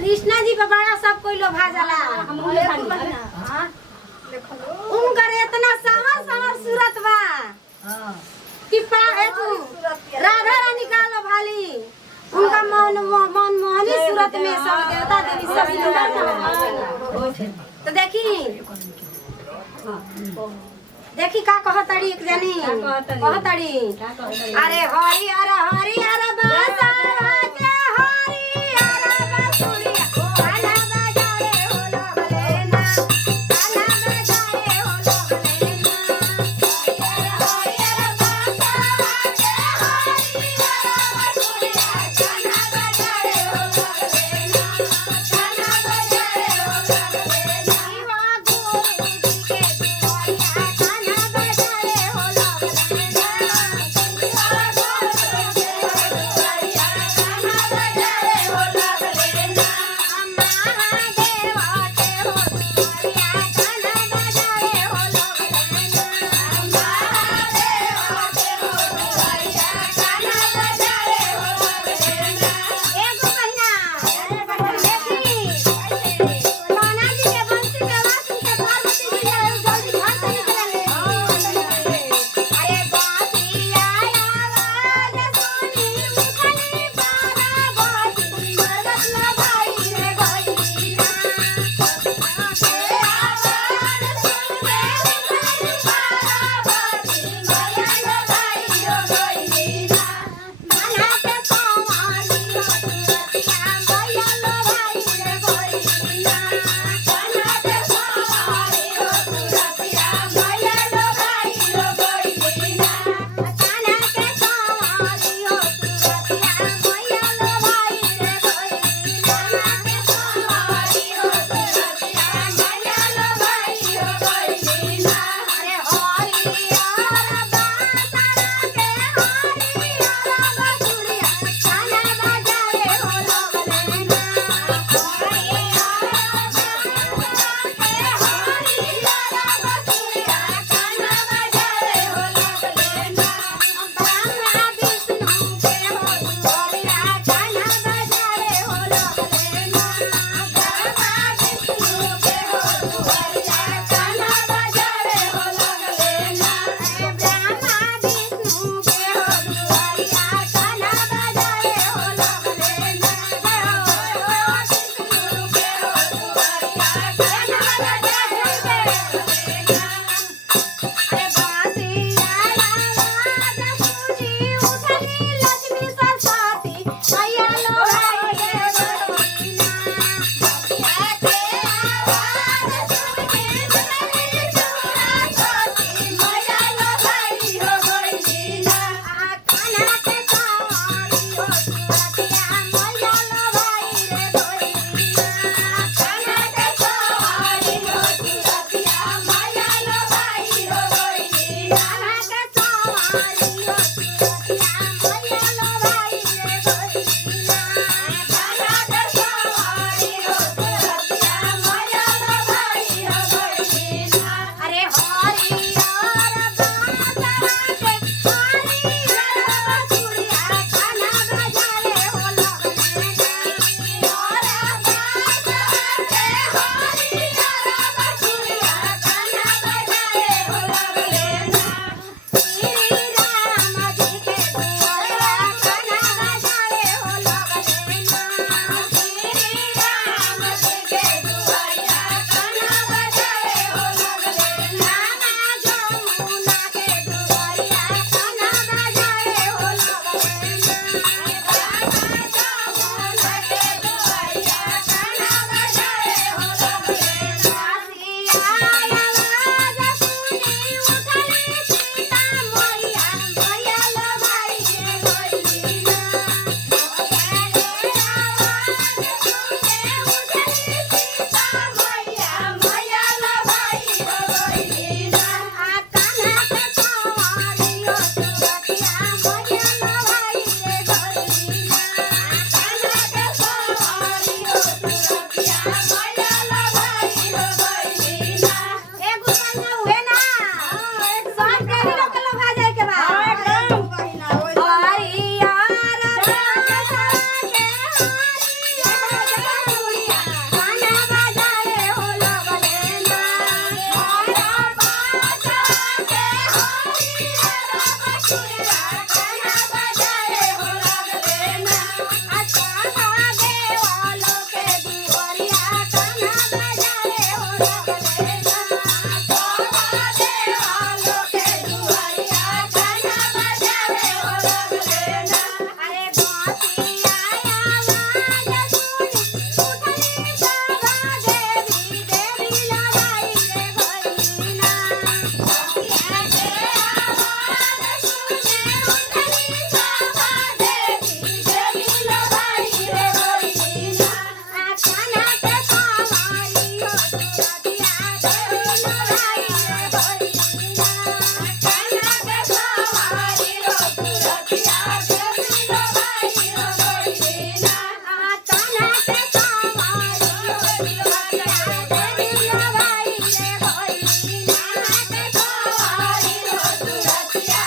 कृष्णा जी पे बड़ा सब कोई लोभा जाला। उनकर इतना सावर सावर सूरत बा कि राधा रानी का लोभाली उनका मन मोहनी सूरत में सब देवता देवी सब तो देखी का कहतड़ी एक जनी कहतड़ी अरे हरि अरे बासा के हरि अरे बासुरिया गाना बजाए हो लगलेना गाना बजाए हो लगलेना हरि अरे बासा के हरि अरे बासुरिया गाना बजाए हो लगलेना गाना बजाए हो लगलेना शिवा गुरु जी के दुआरिया गाना बजाए हो लगलेना शिवा गुरु जी के दुआरिया गाना बजाए हो लगलेना महादेव के हो दुआरिया गाना बजाए हो लगलेना महादेव के हो दुआरिया गाना बजाए हो लगलेना एगो महीना देखी सोना जी के बंसी के आवाज सुन के पार्वती जी जल्दी घर से निकलले अरे बासिया आवाज सुनी मुखनी पारा बासी मरत ना भाई रे गईना के आवाज सुने मुखनी पारा बासी मरत ना भाई रे गईना मना के कमाली हो तुरतिया मैया लो भाई रे गईना मना के कमाली हो तुरतिया मैया लो भाई रे गईना मना के कमाली हो तुरतिया मैया लो भाई रे गईना मना के कमाली हो तुरतिया मैया लो भाई रे गईना अरे हरि अरे बासा के हरि अरे बासुरिया गाना बजाए हो लगलेना हरि रे गइली ना के सवारी हो सुरतिया